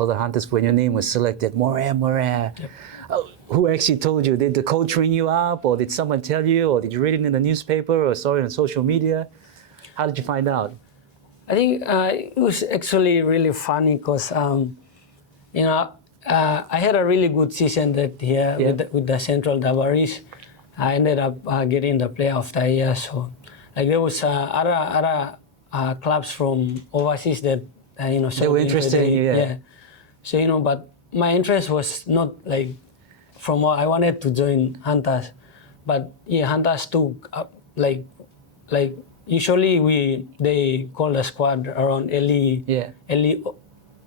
for the Hunters when your name was selected, Morea Morea. Yep. Who actually told you? Did the coach ring you up, or did someone tell you, or did you read it in the newspaper, or saw it on social media? How did you find out? I think it was actually really funny because, you know, I had a really good season that year with the Central Dabaris. I ended up getting the Player of the Year. So, like, there was other clubs from overseas that you know, they were interested in you. Yeah. So, you know, but my interest was not like from what I wanted to join Hunters, but yeah, Hunters took like usually they call the squad around early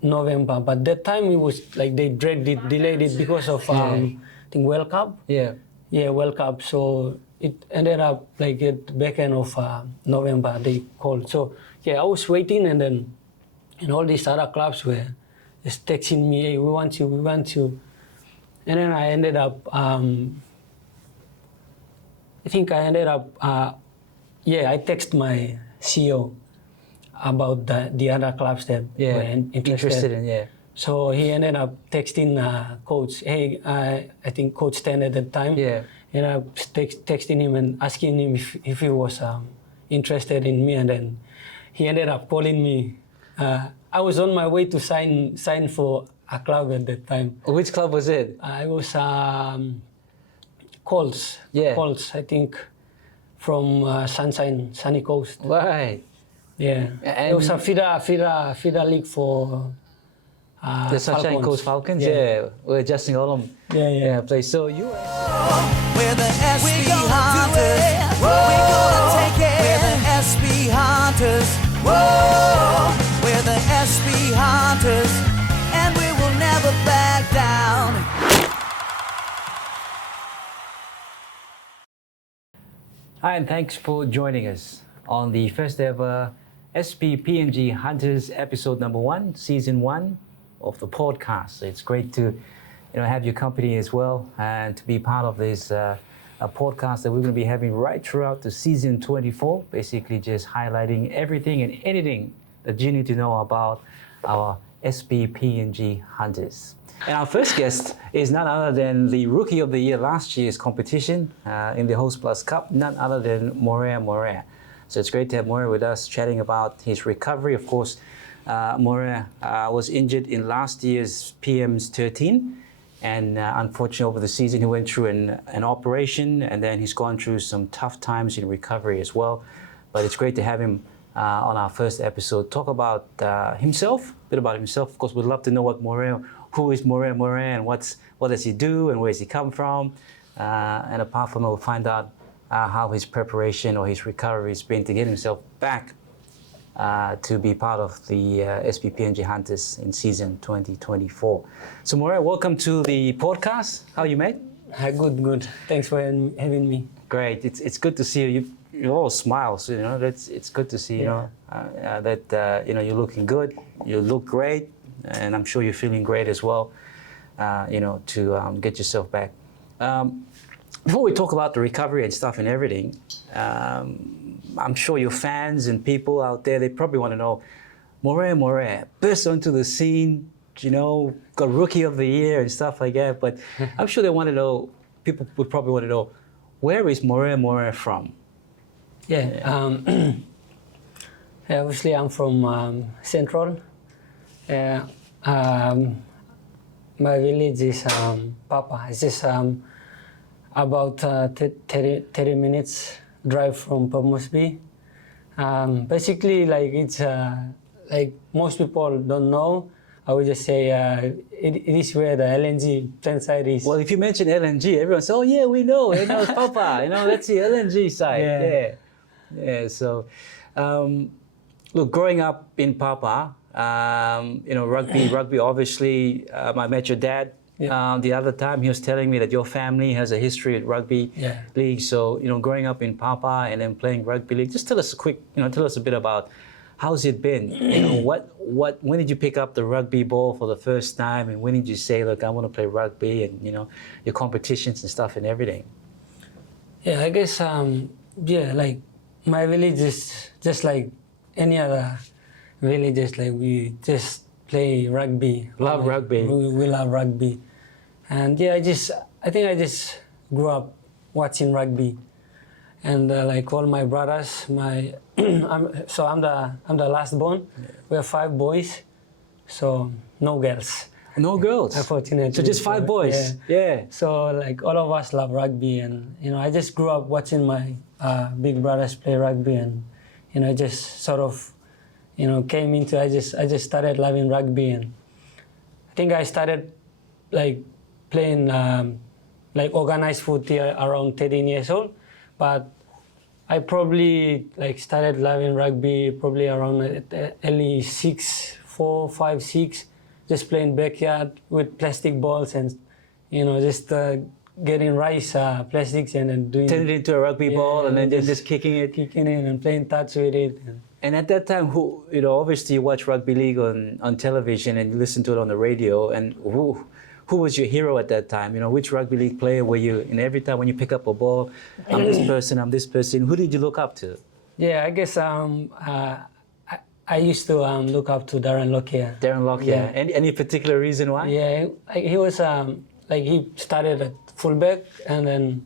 November, but that time it was like they delayed it because of I think World Cup. World Cup. So it ended up like at the back end of November they called. So yeah, I was waiting, and then all these other clubs were just texting me, "Hey, we want you," and then I ended up. I think I ended up. I text my CEO about the other clubs that were interested in. So he ended up texting coach. Hey, I think Coach Stan at that time. And I texting him and asking him if he was interested in me, and then he ended up calling me. I was on my way to sign for a club at that time. Which club was it? I was Colts. Colts, I think, from Sunny Coast. Right. Yeah. And it was a feeder league for the Sunshine Falcons. Coast Falcons. Yeah. We're Justin Olam. Play. So you. We're the SB Hunters. We're gonna take it. We're the SB Hunters. Whoa. We're the SB Hunters, and we will never back down. Hi, and thanks for joining us on the first ever SPPNG Hunters episode number 1, season 1 of the podcast. It's great to have your company as well, and to be part of this a podcast that we're going to be having right throughout the season 24, basically just highlighting everything and anything that you need to know about our SPPNG Hunters. And our first guest is none other than the Rookie of the Year last year's competition in the Host Plus Cup, none other than Morea Morea. So it's great to have Morea with us, chatting about his recovery. Of course, Morea was injured in last year's PM's 13, and unfortunately over the season he went through an operation, and then he's gone through some tough times in recovery as well. But it's great to have him on our first episode, talk about himself, a bit about himself. Of course, we'd love to know who is Morea Morea, and what does he do, and where does he come from. And apart from it, we'll find out how his preparation or his recovery has been to get himself back to be part of the SPPNG Hunters in season 2024. So Morea, welcome to the podcast. How are you, mate? Good. Thanks for having me. Great. It's good to see you. You're all smiles. It's good to see. That you're looking good. You look great, and I'm sure you're feeling great as well. To get yourself back. Before we talk about the recovery and stuff and everything, I'm sure your fans and people out there, they probably want to know, Morea Morea burst onto the scene, got Rookie of the Year and stuff like that. But I'm sure they want to know, people would probably want to know, where is Morea Morea from? Obviously I'm from Central. My village is Papa. It's just about 30 minutes drive from Pamosby. Basically, like it's like most people don't know. I would just say it is where the LNG plant site is. Well, if you mention LNG, everyone says, "Oh yeah, we know. It's Papa. That's the LNG site." Yeah. So, look, growing up in Papa, rugby. Obviously, I met your dad. The other time he was telling me that your family has a history at rugby league. So, growing up in Papa and then playing rugby league, just tell us a bit about how's it been? When did you pick up the rugby ball for the first time, and when did you say, look, I want to play rugby, and your competitions and stuff and everything? Yeah, I guess like my village is just like any other villages. Like we just play rugby. Love rugby. We love rugby. And yeah, I think I just grew up watching rugby. And like all my brothers, I'm the last born. Yeah. We have 5 boys, so no girls. No girls. Unfortunately. So just 5 boys. Yeah. So like all of us love rugby, and I just grew up watching my big brothers play rugby, and I just sort of came into. I just started loving rugby, and I think I started like playing like organized footy around 13 years old, but I probably like started loving rugby probably around early 4, 5, 6. Just playing backyard with plastic balls and, just getting rice plastics and then doing. Turn it into a rugby ball and then just kicking it and playing touch with it. And at that time, obviously you watch rugby league on television and you listen to it on the radio. And who was your hero at that time? Which rugby league player were you? And every time when you pick up a ball, I'm this person. Who did you look up to? Yeah, I guess I used to look up to Darren Lockyer. Darren Lockyer. Yeah. Any particular reason why? Yeah, he was he started at fullback and then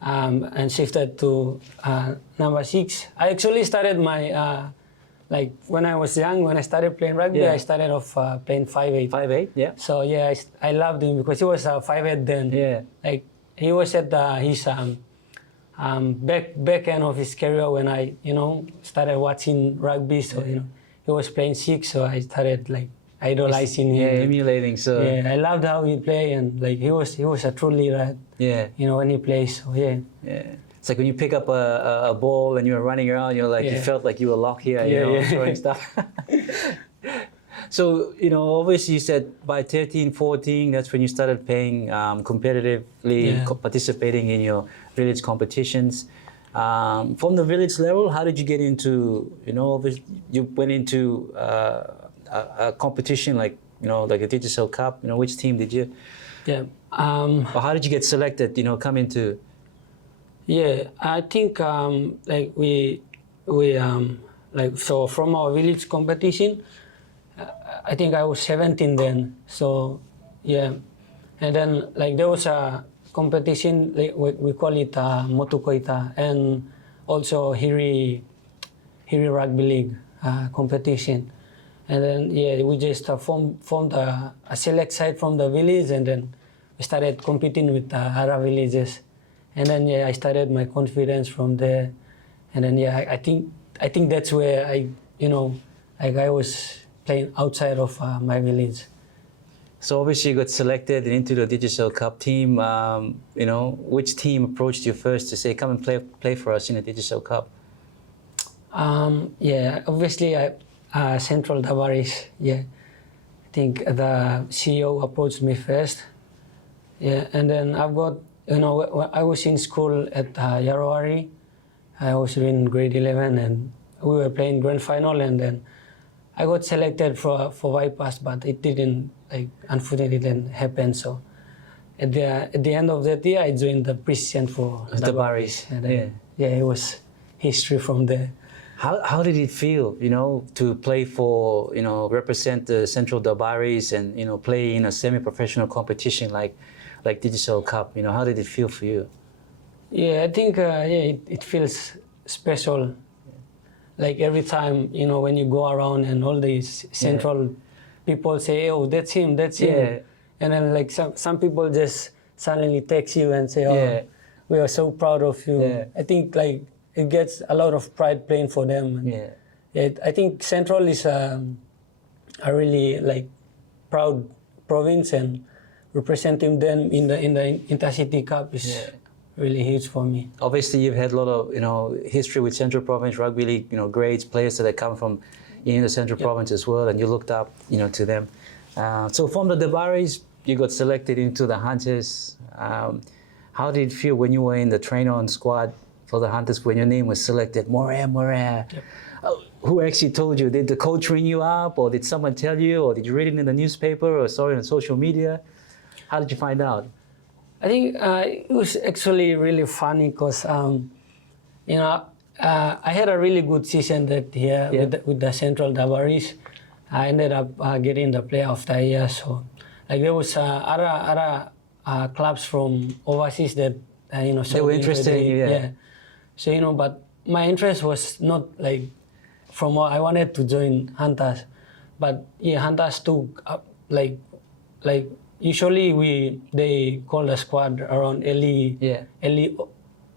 and shifted to number 6. I actually started my when I was young, when I started playing rugby, I started off playing 5'8". 5'8", yeah. So yeah, I loved him because he was 5'8" then. Yeah. Like he was at his back end of his career when I started watching rugby. So he was playing 6, so I started like idolizing him. Yeah, emulating. So yeah, I loved how he played, and like he was a true leader. Yeah. When he plays. So yeah. Yeah. It's like when you pick up a ball and you're running around, you felt like you were Lockyer, throwing stuff. So, obviously you said by 13, 14, that's when you started playing competitively, participating in your village competitions. From the village level, how did you get into, you went into a competition like a Digital Cup, which team did you? Yeah. Or how did you get selected, come into? Yeah, I think we so from our village competition, I think I was 17 then. So yeah, and then like there was a competition, like we call it Motukoita, and also Hiri Rugby League competition. And then we just formed a select side from the village, and then we started competing with other villages. And then I started my confidence from there. And then I think that's where I was playing outside of my village. So obviously you got selected into the Digital Cup team. Which team approached you first to say, come and play for us in the Digital Cup? Obviously Central Dabaris. Yeah, I think the CEO approached me first. Yeah, and then I've got, I was in school at Yarowari. I was in grade 11 and we were playing grand final, and then I got selected for bypass, but it didn't, unfortunately it didn't happen. So at the end of that year, I joined the precision for Dabaris. And then, it was history from there. How did it feel, to play for, represent the Central Dabaris and, play in a semi-professional competition like Digital Cup? How did it feel for you? Yeah, I think, it feels special. Like every time, when you go around and all these Central people say, oh, that's him. Yeah. And then like some people just suddenly text you and say, oh, we are so proud of you. Yeah. I think like it gets a lot of pride playing for them. Yeah. I think Central is a really proud province, and representing them in the Intercity Cup is really huge for me. Obviously, you've had a lot of history with Central Province Rugby League, greats, players that come from the Central Province as well, and you looked up to them. So from the Dabaris, you got selected into the Hunters. How did it feel when you were in the train-on squad for the Hunters when your name was selected? Morea Morea. Yep. Who actually told you? Did the coach ring you up, or did someone tell you, or did you read it in the newspaper, or saw it on social media? How did you find out? I think it was actually really funny because, I had a really good season that year with the Central Dabaris. I ended up getting the player of the year. So like there was other clubs from overseas that they were interested in you. Yeah. So but my interest was not like from what I wanted to join Hunters, but Hunters took like usually they call the squad around early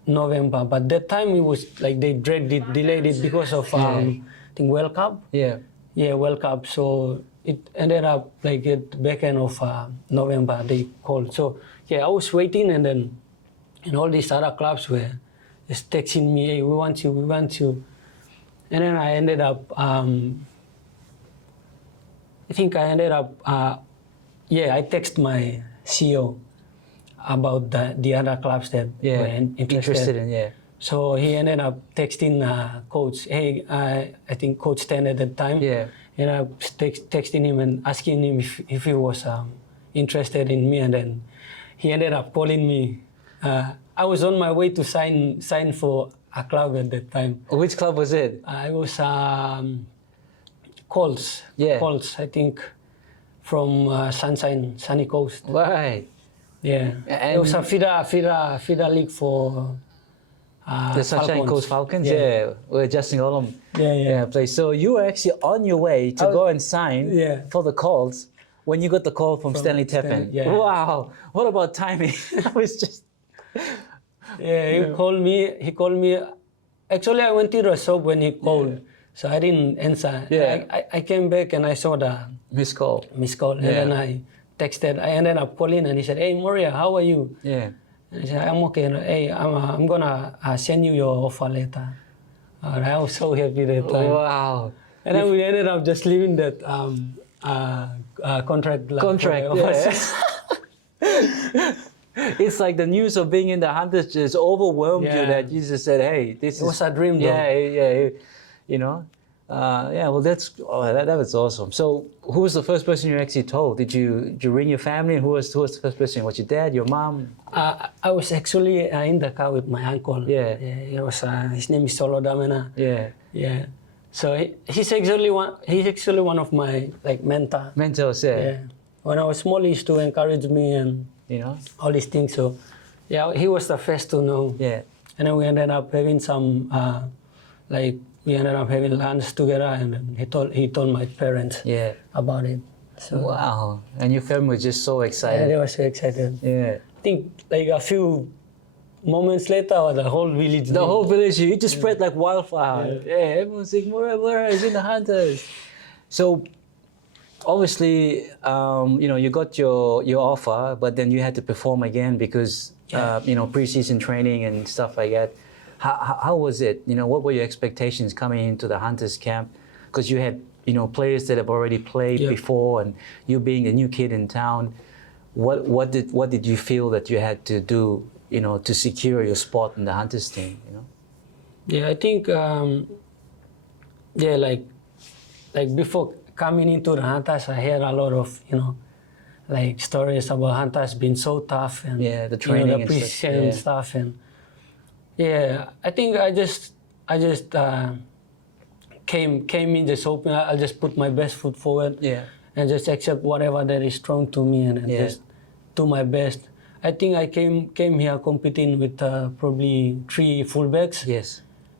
November, but that time it was like they delayed it because of I think World Cup. World Cup. So it ended up like at the back end of November they called. So I was waiting, and then all these other clubs were just texting me, hey, we want you. And then I ended up, I text my CEO about the other clubs that were interested in. So he ended up texting coach, hey, I think Coach Stan at that time. And I texting him and asking him if he was interested in me, and then he ended up calling me. I was on my way to sign for a club at that time. Which club was it? I was Colts. Colts, I think, from Sunny Coast. Right. Yeah. And it was a feeder league for the Sunshine Coast Falcons. We're adjusting all of them. Play. So you were actually on your way to go and sign for the Colts when you got the call from Stanley Teppen. Wow. What about timing? I was just. He called me. Actually, I went to the shop when he called, so I didn't answer. I came back and I saw the missed call. And then I texted. I ended up calling, and he said, "Hey, Morea, how are you?" And I said, "I'm okay. Hey, I'm gonna send you your offer letter." I was so happy that time. Wow. And then we ended up just leaving that contract. It's like the news of being in the Hunters just overwhelmed you that you just said, hey, this was a dream though. Well, that was awesome. So who was the first person you actually told? Did you ring your family? Who was the first person? Was your dad, your mom? I was actually in the car with my uncle. He was, his name is Solo Damena. So he's actually one of my mentors. When I was small, he used to encourage me and all these things. So he was the first to know. And then we ended up having some we ended up having lunch together, and then he told my parents about it. So wow. And your family was just so excited. Yeah, they were so excited. I think like a few moments later, the whole village. It just spread like wildfire. Everyone's like, Morea is in the Hunters. So obviously, you got your offer, but then you had to perform again because preseason training and stuff like that. How was it? What were your expectations coming into the Hunters camp? Because you had players that have already played before, and you being a new kid in town. What did you feel that you had to do to secure your spot in the Hunters team? I think like before coming into the Hunters, I heard a lot of stories about Hunters being so tough and the training the pre-season stuff, and I think I just came in just hoping I'll just put my best foot forward and just accept whatever that is thrown to me and just do my best. I think I came here competing with probably 3 fullbacks.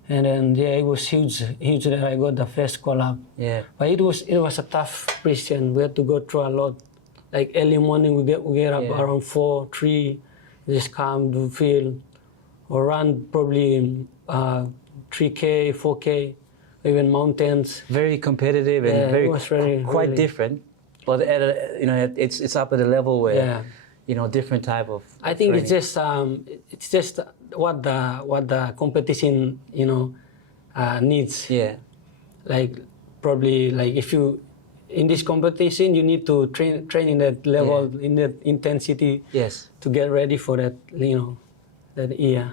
And then it was huge that I got the first call up. But it was a tough pre-season. We had to go through a lot. Like early morning we get up around 4, 3, just come to field or run probably 3K, 4K, even mountains. Very competitive and very quite different. But it's up at a level where different type of. I think training. it's just what the competition needs. Like probably like if you in this competition you need to train in that level in that intensity. To get ready for that that year.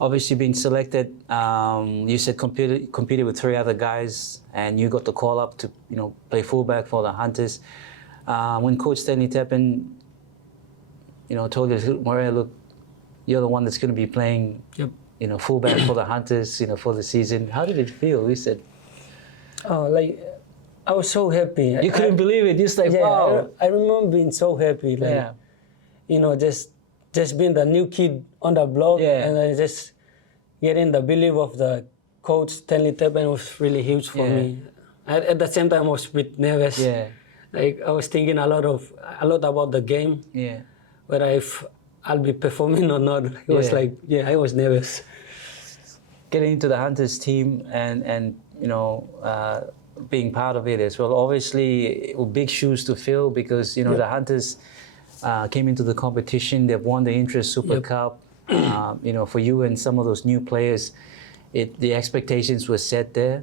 Obviously being selected, you said competed with 3 other guys, and you got the call up to play fullback for the Hunters. When Coach Stanley Teppen told you, Morea, look, you're the one that's going to be playing fullback for the Hunters for the season. How did it feel? We said, I was so happy. You couldn't believe it. Just like, yeah, wow. I remember being so happy. Like, Yeah. you know, just being the new kid on the block, Yeah. and then just getting the belief of the coach Stanley Teben was really huge for Yeah. me. At the same time, I was a bit nervous. Yeah. Like I was thinking a lot about the game, Yeah. whether if I'll be performing or not. It was Yeah. like, I was nervous. Getting into the Hunters team and you know, being part of it as well. Obviously, big shoes to fill because, you know, the Hunters came into the competition. They've won the Interest Super Cup. You know, for you and some of those new players, the expectations were set there.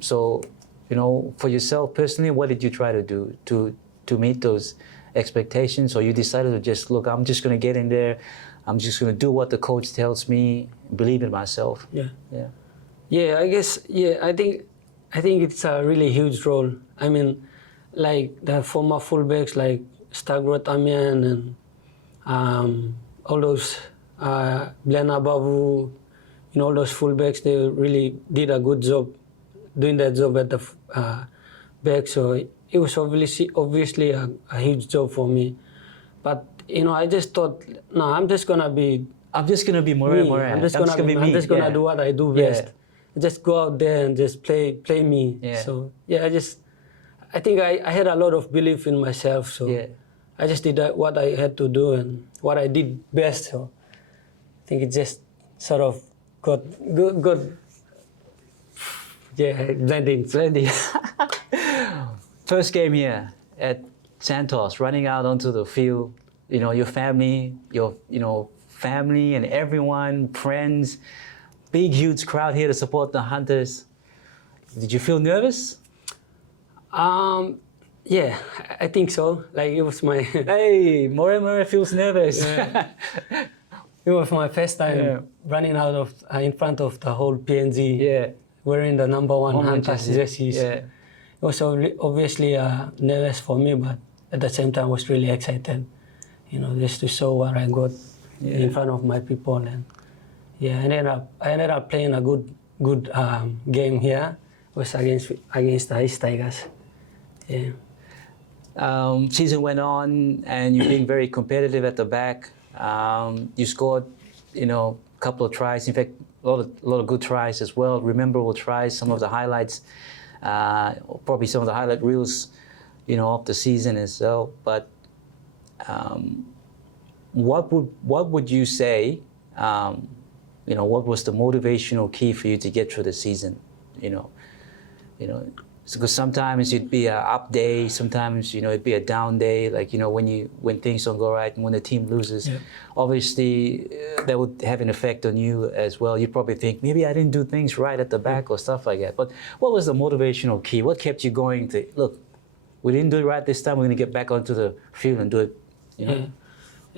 So, you know, for yourself personally, what did you try to do to meet those expectations? Or you decided to just, look, I'm just going to get in there. I'm just going to do what the coach tells me, believe in myself. Yeah, I guess, I think it's a really huge role. I mean, like the former fullbacks like Stagrot Amian and all those Blena Babu, you know, all those fullbacks, they really did a good job doing that job at the back. So it was obviously a huge job for me. But, you know, I just thought, no, I'm just going to be Morea Morea. I'm just gonna do what I do best. Just go out there and just play me. So I think I had a lot of belief in myself. So I just did what I had to do and what I did best. So I think it just sort of got good. Yeah, blending. First game here at Santos, running out onto the field. You know, your family, family and everyone, friends, big, huge crowd here to support the Hunters. Did you feel nervous? Yeah, I think so. Like it was my... Hey, Morea Morea feels nervous. It was my first time running out of in front of the whole PNG, wearing the #1 Hunters jerseys. It was obviously nervous for me, but at the same time I was really excited. You know, just to show what I got in front of my people, and I ended up playing a good game here. It was against the Ice Tigers. Season went on, and you're being very competitive at the back. You scored, you know, a couple of tries. In fact, a lot of good tries as well. Memorable tries. Some of the highlights, probably some of the highlight reels, you know, of the season as well. But what would you say? You know, what was the motivational key for you to get through the season? You know, because sometimes it'd be an up day, sometimes, you know, it'd be a down day. Like, you know, when things don't go right and when the team loses, obviously that would have an effect on you as well. You'd probably think, maybe I didn't do things right at the back or stuff like that. But what was the motivational key? What kept you going to, look, we didn't do it right this time, we're going to get back onto the field and do it, you know?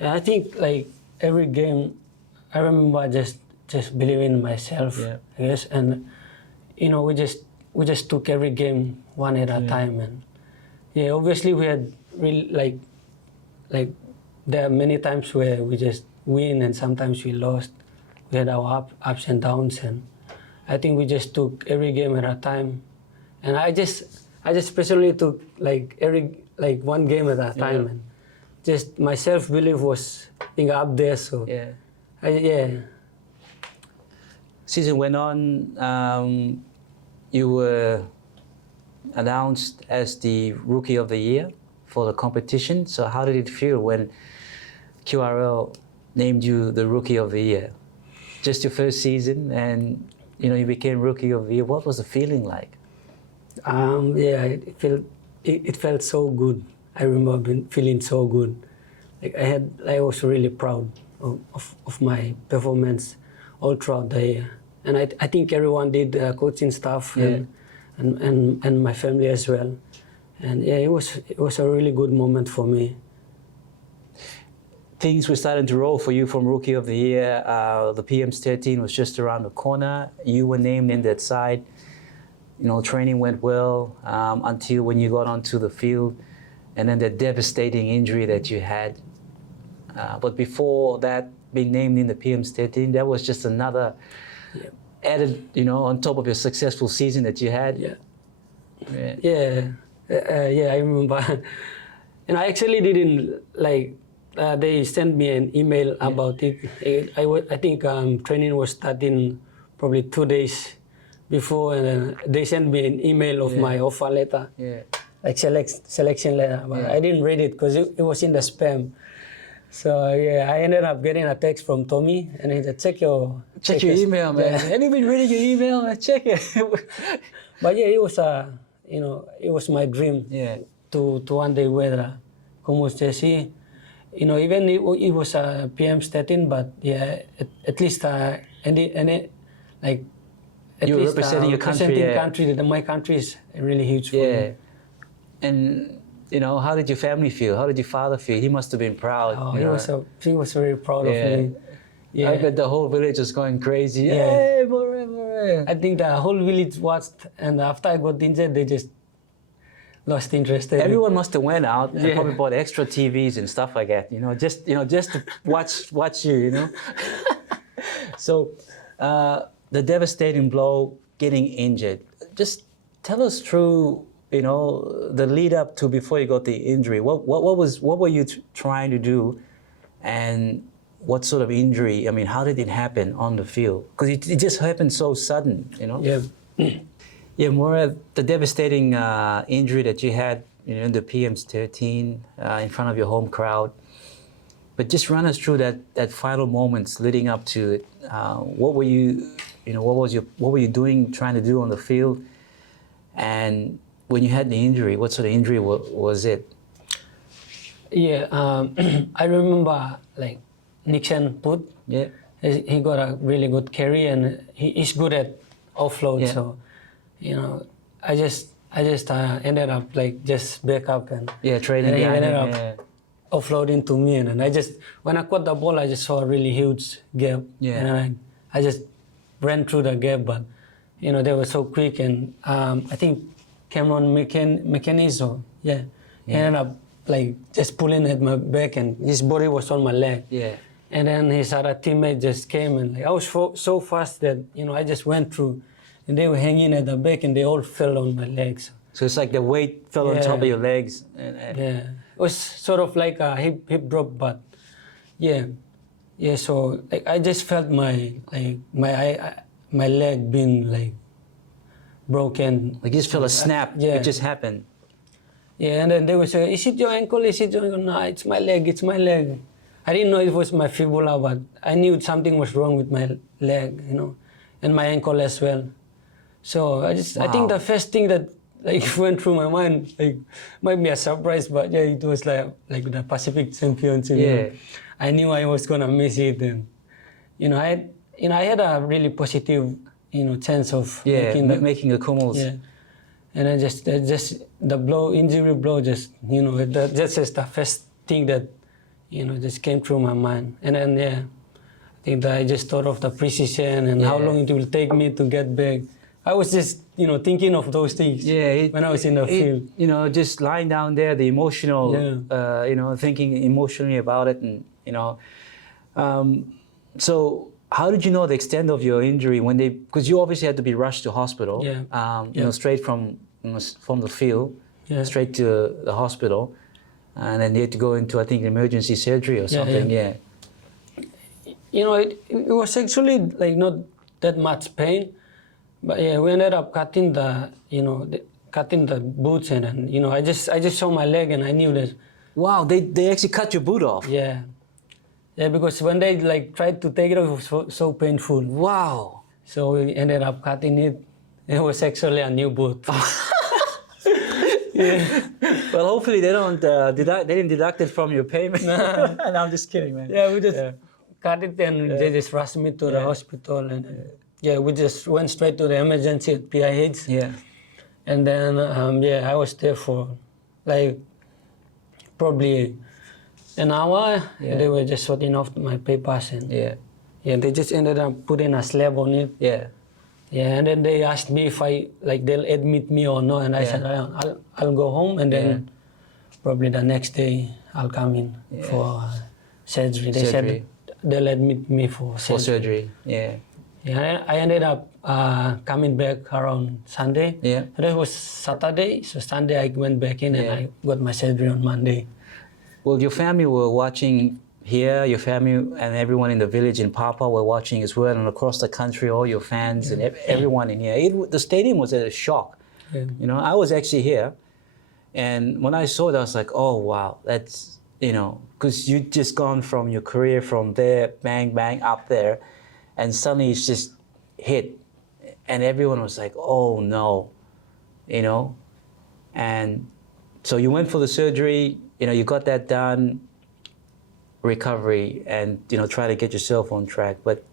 I think, like, every game, I remember just believing in myself, I guess. And, you know, we just took every game one at a time. And, obviously we had really, like, there are many times where we just win and sometimes we lost. We had our ups and downs. And I think we just took every game at a time. And I just personally took one game at a time, and just my self-belief was being up there. So Season went on. You were announced as the Rookie of the Year for the competition. So how did it feel when QRL named you the Rookie of the Year? Just your first season, and you know you became Rookie of the Year. What was the feeling like? It felt so good. I remember feeling so good. Like I was really proud of my performance all throughout the year, and I think everyone did, coaching staff and my family as well. And it was a really good moment for me. Things were starting to roll for you from Rookie of the Year. The PM's 13 was just around the corner. You were named in that side. You know, training went well until when you got onto the field, and then the devastating injury that you had. But before that, being named in the PM's 13, that was just another added, you know, on top of your successful season that you had. Yeah, I remember. And I actually didn't like. They sent me an email about it. I think training was starting probably 2 days before, and then they sent me an email of my offer letter, like selection letter. But I didn't read it because it was in the spam. So I ended up getting a text from Tommy, and he said, check your email, man. Have you been reading your email? Man? Check it. But it was it was my dream to one day wear como jersey. Even it was a PM statin, but at least like at you're least representing your country. My country is really huge for me. And how did your family feel? How did your father feel? He must have been proud. Oh, he was very proud of me. Yeah. I bet the whole village was going crazy. Hey, Morea, Morea. I think the whole village watched, and after I got injured, they just lost interest. Everyone must have went out and probably bought extra TVs and stuff like that. Just to watch you. So, the devastating blow, getting injured. Just tell us through, the lead up to before you got the injury. What were you trying to do, and what sort of injury? I mean, how did it happen on the field? Because it just happened so sudden, Yeah. Yeah, Morea, the devastating injury that you had, in the PM's 13 in front of your home crowd. But just run us through that final moments leading up to it. What were you, what were you doing, trying to do on the field? And when you had the injury, what sort of injury was it? Yeah, I remember like Nixon put. Yeah. He got a really good carry, and he's good at offload. Yeah. So, I just ended up like just back up and trading. And he ended up offloading to me, and I just when I caught the ball, I just saw a really huge gap. Yeah. And I just ran through the gap, but they were so quick, and I think Cameron McKenzie, he ended up like just pulling at my back, and his body was on my leg. Yeah. And then his other teammate just came, and I was so fast that I just went through, and they were hanging at the back, and they all fell on my legs. So it's like the weight fell on top of your legs. It was sort of like a hip drop, but So like I just felt my leg being like broken. Like you just felt a snap. It just happened. Yeah, and then they would say, "Is it your ankle? Is it your ankle?" No, it's my leg. It's my leg. I didn't know it was my fibula, but I knew something was wrong with my leg, and my ankle as well. So I think the first thing that like went through my mind, like might be a surprise, but it was like the Pacific Champions. I knew I was gonna miss it, and I had a really positive chance of making a Kumals. Yeah. And I just the injury blow, that's just the first thing that, just came through my mind. And then, I think that I just thought of the precision and how long it will take me to get back. I was just, thinking of those things when I was in the field. Just lying down there, the emotional, thinking emotionally about it. And, so how did you know the extent of your injury because you obviously had to be rushed to hospital, straight from the field, straight to the hospital, and then you had to go into, I think, emergency surgery or something. It was actually like not that much pain, but we ended up cutting the boots, and then, I just saw my leg, and I knew that. Wow, they actually cut your boot off. Yeah, because when they like tried to take it off, it was so painful. Wow. So we ended up cutting it. It was actually a new boot. Well, hopefully they don't they didn't deduct it from your payment. No, I'm just kidding, man. Yeah, we just cut it, and they just rushed me to the hospital, and we just went straight to the emergency at PIH. Yeah. And then I was there for like probably an hour. They were just sorting off my papers, and they just ended up putting a slab on it. Yeah, and then they asked me if they'll admit me or not, and I said I'll go home, and then probably the next day I'll come in for surgery. They said they'll admit me for surgery. Yeah. Yeah, I ended up coming back around Sunday. Yeah. That was Saturday, so Sunday I went back in and I got my surgery on Monday. Well, your family were watching here, your family and everyone in the village in Papa were watching as well, and across the country, all your fans and everyone in here. The stadium was a shock. Yeah. You know, I was actually here, and when I saw it, I was like, oh, wow, that's, you know, because you just gone from your career from there, bang, bang, up there, and suddenly it's just hit. And everyone was like, oh, no, you know. And so you went for the surgery, you know, you got that done, recovery, and, you know, try to get yourself on track. But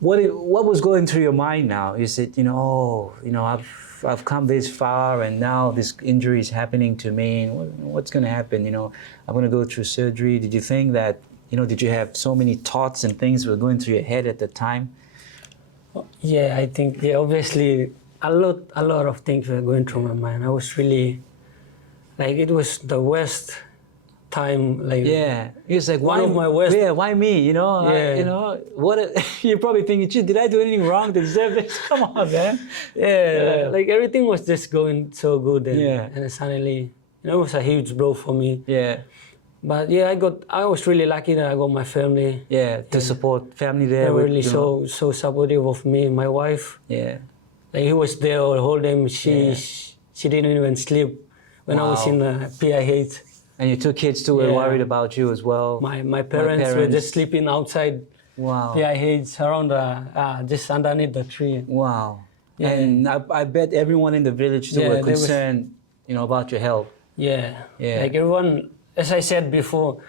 what was going through your mind now? You said, you know, oh, you know, I've come this far, and now this injury is happening to me. What's going to happen? You know, I'm going to go through surgery. Did you think that, you know, did you have so many thoughts and things were going through your head at the time? Yeah, I think, obviously a lot of things were going through my mind. I was really, like, it was the worst time, like, it's like, one of my worst. Yeah, why me? You know, you know, you're probably thinking, gee, did I do anything wrong to deserve this? Come on, man. Like everything was just going so good, and suddenly, you know, it was a huge blow for me. Yeah. But I was really lucky that I got my family. Yeah, to support family there. They were really so supportive of me. My wife. Yeah. Like, he was there the whole time. She didn't even sleep when I was in PIH. And your two kids too were worried about you as well. My parents were just sleeping outside. Wow. PIH around just underneath the tree. Wow. Yeah. And I bet everyone in the village too were concerned, you know, about your health. Yeah. Yeah. Like everyone, as I said before,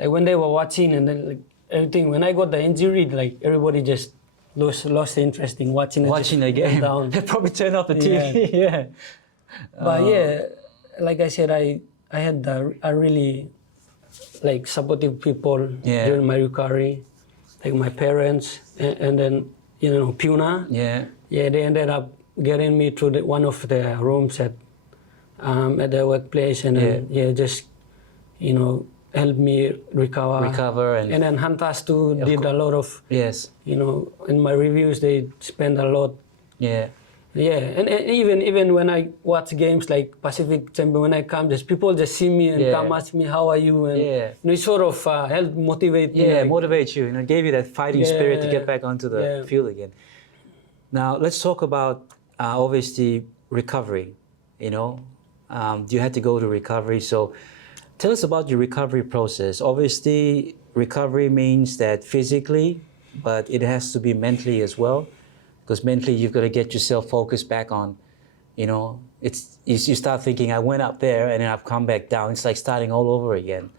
like when they were watching and then like everything, when I got the injury, like everybody just lost interest in watching it. Watching the game. Down. They probably turned off the TV. But like I said, I had a really like supportive people during my recovery, like my parents, and then, you know, Puna. Yeah. Yeah, they ended up getting me to one of the rooms at the workplace, and then, just, you know, helped me recover. And then Hunters too did a lot of, you know, in my reviews they spend a lot. Yeah. Yeah, and even when I watch games like Pacific Champion, when I come, just people just see me and come ask me, how are you? And you know, it sort of helped motivate me. Yeah, like, motivate you. You know, gave you that fighting spirit to get back onto the field again. Now let's talk about obviously recovery. You know, you had to go to recovery. So tell us about your recovery process. Obviously, recovery means that physically, but it has to be mentally as well. Because mentally, you've got to get yourself focused back on, you know, you start thinking, I went up there and then I've come back down. It's like starting all over again.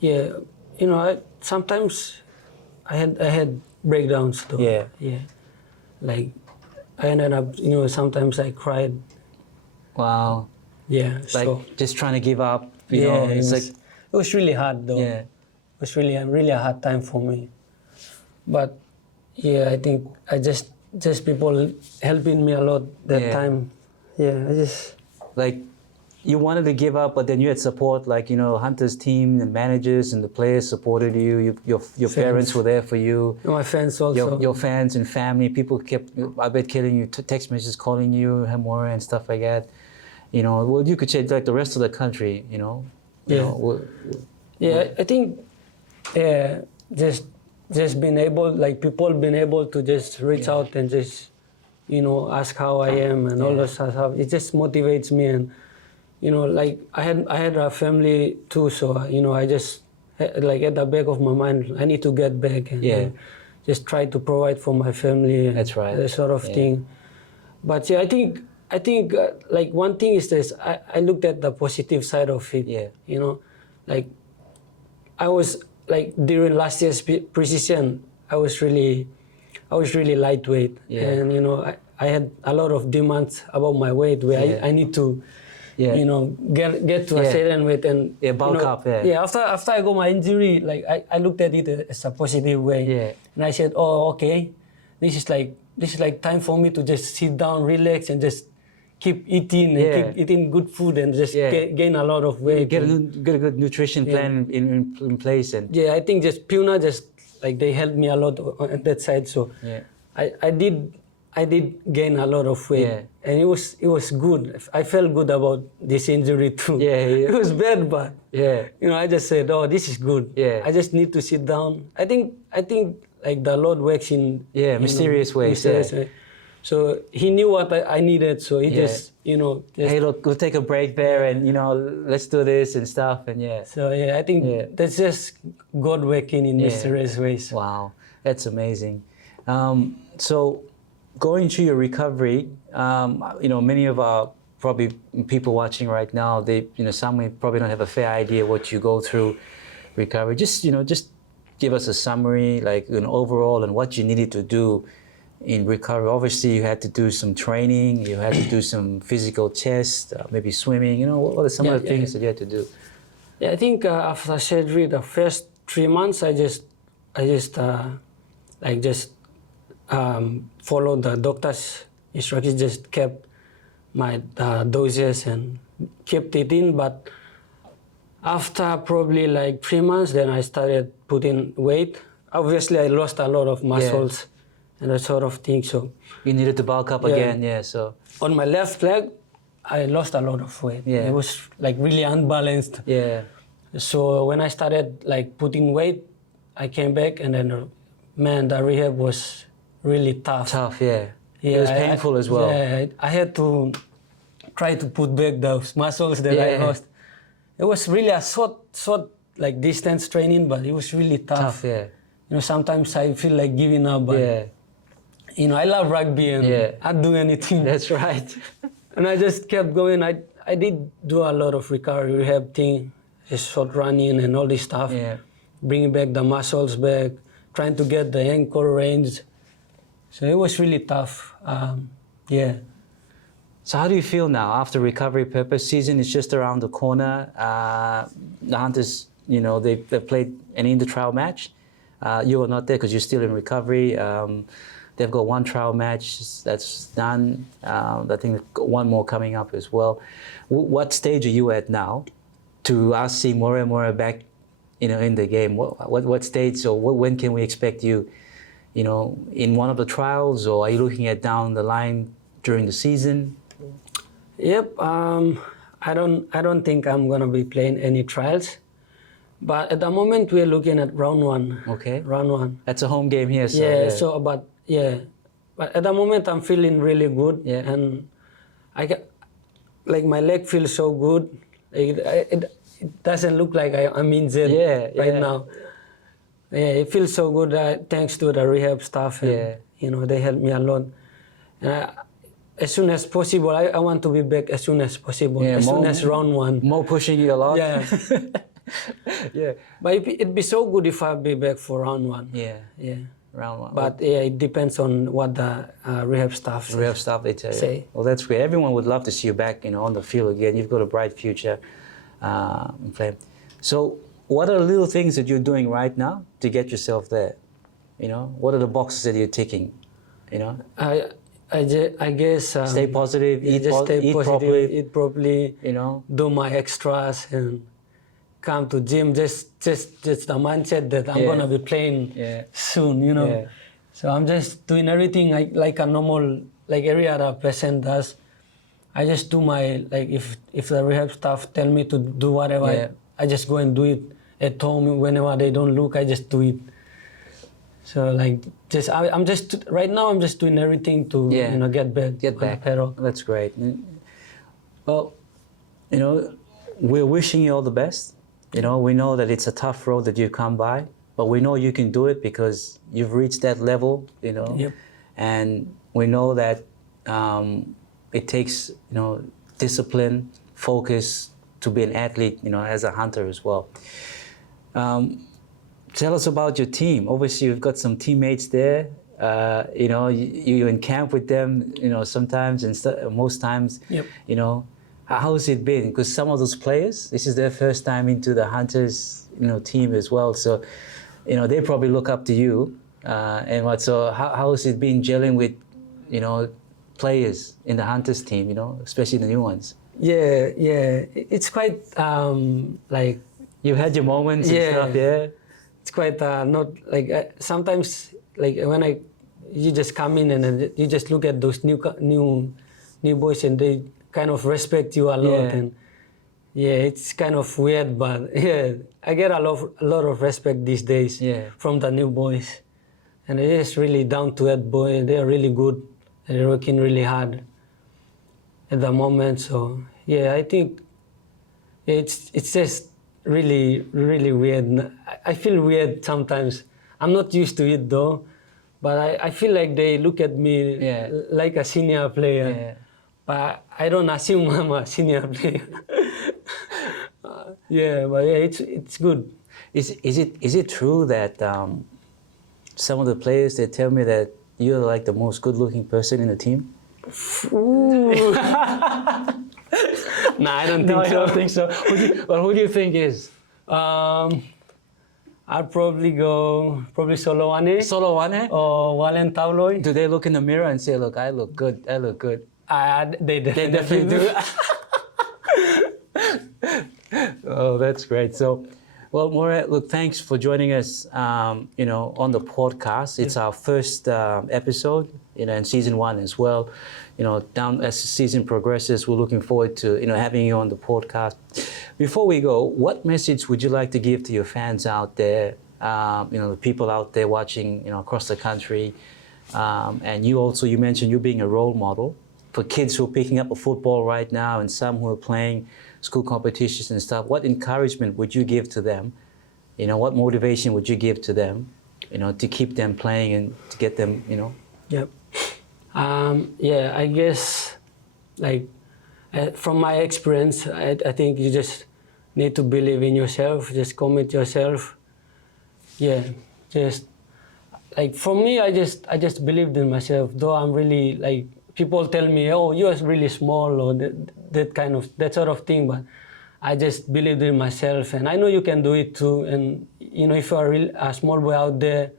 Yeah, you know, sometimes I had breakdowns though. Yeah. Like, I ended up, you know, sometimes I cried. Wow. Yeah. Like so, just trying to give up. You know, it was really hard though. Yeah. It was really a hard time for me. But yeah, I think I just people helping me a lot that time. Yeah, I just... Like, you wanted to give up, but then you had support, like, you know, Hunter's team and managers and the players supported you. Your parents were there for you. My fans also. Your fans and family, people kept, I bet, killing you, text messages calling you, Morea and stuff like that. You know, well, you could say like the rest of the country, you know. I think, just being able, like people being able to just reach out and just, you know, ask how I am and all that stuff. It just motivates me, and, you know, like I had a family too, so, you know, I just like at the back of my mind, I need to get back and just try to provide for my family. That's right. That sort of thing. But I think like one thing is this. I looked at the positive side of it. Yeah. You know, like I was. Like during last year's precision, I was really lightweight, and, you know, I had a lot of demands about my weight where I need to, you know, get to a certain weight and bulk up. After I got my injury, like I looked at it as a positive way, and I said, oh, okay, this is like time for me to just sit down, relax, and just keep eating and keep eating good food and just gain a lot of weight. Get a good nutrition plan in place. And I think just Puna just like they helped me a lot on that side. So I did gain a lot of weight, and it was good. I felt good about this injury too. It was bad, but I just said, oh, this is good. I just need to sit down. I think like the Lord works in mysterious ways. Way. So he knew what I needed, so he just hey, look, we'll take a break there, and let's do this and stuff, and So I think that's just God working in mysterious ways. Wow, that's amazing. So going through your recovery, many of our probably people watching right now, they some probably don't have a fair idea what you go through recovery. Just give us a summary, like overall, and what you needed to do in recovery. Obviously, you had to do some training, you had to do some physical tests, maybe swimming. What are some of the things that you had to do? I think after surgery, the first 3 months, I just followed the doctor's instructions, just kept my doses and kept it in. But after probably like 3 months, then I started putting weight. Obviously, I lost a lot of muscles and that sort of thing. So you needed to bulk up again, So on my left leg, I lost a lot of weight. It was like really unbalanced. So when I started like putting weight, I came back, and then the rehab was really tough. It was painful as well. I had to try to put back those muscles that I lost. It was really a short like distance training, but it was really tough. Sometimes I feel like giving up, but I love rugby and I'd do anything. That's right. And I just kept going. I did do a lot of recovery rehab thing, just short running and all this stuff, bringing back the muscles back, trying to get the ankle range. So it was really tough. So how do you feel now after recovery purpose? Season is just around the corner. The Hunters, they played an inter-trial match. You were not there because you're still in recovery. They've got one trial match that's done. I think they've got one more coming up as well. What stage are you at now to us see Morea Morea back, in the game? What stage, or when can we expect you, in one of the trials, or are you looking at down the line during the season? I don't think I'm gonna be playing any trials. But at the moment, we're looking at round one. Okay. Round one. That's a home game here, so But at the moment, I'm feeling really good, and my leg feels so good. It doesn't look like I'm injured right now. It feels so good thanks to the rehab staff. And, they helped me a lot. And as soon as possible, I want to be back as soon as possible. Soon as round one. More pushing you a lot. But it'd be so good if I'd be back for round one. Round one. But it depends on what the rehab staff they tell you. Well, that's great. Everyone would love to see you back, on the field again. You've got a bright future in play. So, what are the little things that you're doing right now to get yourself there? What are the boxes that you're ticking? I guess stay positive, eat properly, do my extras and come to gym. Just the mindset that I'm gonna be playing soon. So I'm just doing everything like a normal, like every other person does. I just do my, like if the rehab staff tell me to do whatever, I just go and do it at home. Whenever they don't look, I just do it. So I'm just right now I'm just doing everything to get back. That's great. Well, we're wishing you all the best. We know that it's a tough road that you've come by, but we know you can do it because you've reached that level. And we know that it takes discipline, focus to be an athlete. As a hunter as well. Tell us about your team. Obviously, you've got some teammates there. You're in camp with them, sometimes and most times. How has it been? Because some of those players, this is their first time into the Hunters, team as well. So, they probably look up to you. So how has it been gelling with, players in the Hunters team, especially the new ones? It's quite You've had your moments and stuff, it's quite not like sometimes like when you just come in and then you just look at those new boys and they kind of respect you a lot and it's kind of weird, but I get a lot of respect these days from the new boys, and they're just really down to earth boy. They are really good. They're working really hard at the moment. So I think it's just really weird. I feel weird sometimes. I'm not used to it though, but I feel like they look at me like a senior player. But I don't assume I'm a senior player. It's good. Is it true that some of the players, they tell me that you're like the most good-looking person in the team? Ooh. Nah, I don't think so. Who do you think is? I'd probably go Solowane. Solowane? Or Walen Tauloy. Do they look in the mirror and say, "Look, I look good. I look good"? They definitely do. Oh, that's great. So, well, Morea, look, thanks for joining us, on the podcast. It's our first episode, in season 1 as well. Down as the season progresses, we're looking forward to, having you on the podcast. Before we go, what message would you like to give to your fans out there, the people out there watching, across the country? And you mentioned you being a role model for kids who are picking up a football right now and some who are playing school competitions and stuff. What encouragement would you give to them? What motivation would you give to them, to keep them playing and to get them, Yep. I guess, like, from my experience, I think you just need to believe in yourself, just commit yourself. Just, like, for me, I just believed in myself, though I'm really, like, people tell me, oh, you're really small, or that sort of thing, but I just believed in myself, and I know you can do it too. And if you're a small boy out there,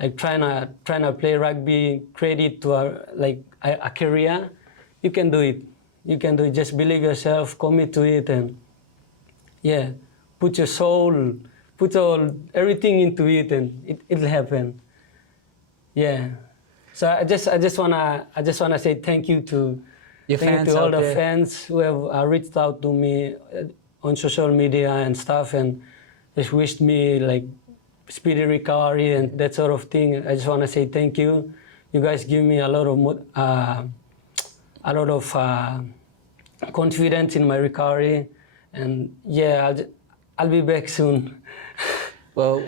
like trying to play rugby, create it to a career, you can do it. You can do it. Just believe yourself, commit to it, and put your soul, put everything into it, and it'll happen. So I just wanna say thank you to your fans, all the fans who have reached out to me on social media and stuff, and just wished me like speedy recovery and that sort of thing. I just wanna say thank you. You guys give me a lot of confidence in my recovery, and I'll be back soon. Well,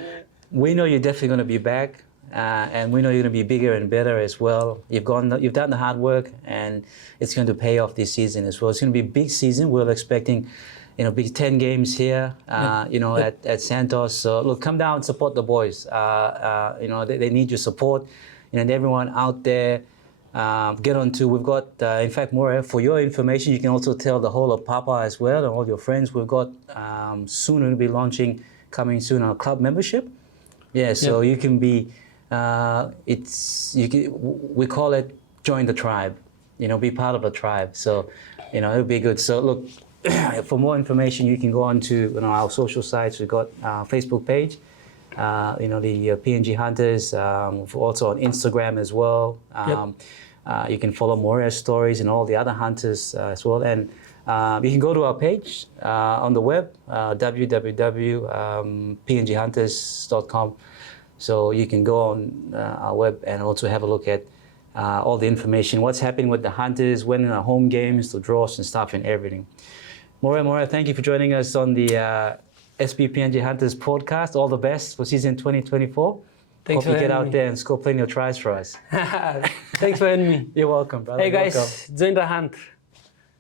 we know you're definitely going to be back. And we know you're going to be bigger and better as well. You've done the hard work, and it's going to pay off this season as well. It's going to be a big season. We're expecting, big 10 games here, at Santos. So look, come down and support the boys. They need your support. And everyone out there, get on to. We've got, in fact, Morea, for your information, you can also tell the whole of Papa as well and all your friends. We've got soon we'll be launching, coming soon, our club membership. So you can be. We call it join the tribe, be part of the tribe. So, it'll be good. So look, for more information, you can go on to our social sites. We've got our Facebook page, the PNG Hunters, also on Instagram as well. You can follow Morea's stories and all the other hunters as well. And you can go to our page on the web, www.pnghunters.com. So you can go on our web and also have a look at all the information, what's happening with the hunters, when in our home games, the draws and stuff and everything. Morea, thank you for joining us on the SBPNG Hunters podcast. All the best for season 2024. Thanks. Hope you get out there and score plenty of tries for us. Thanks for having me. You're welcome, brother. Hey guys, join the hunt.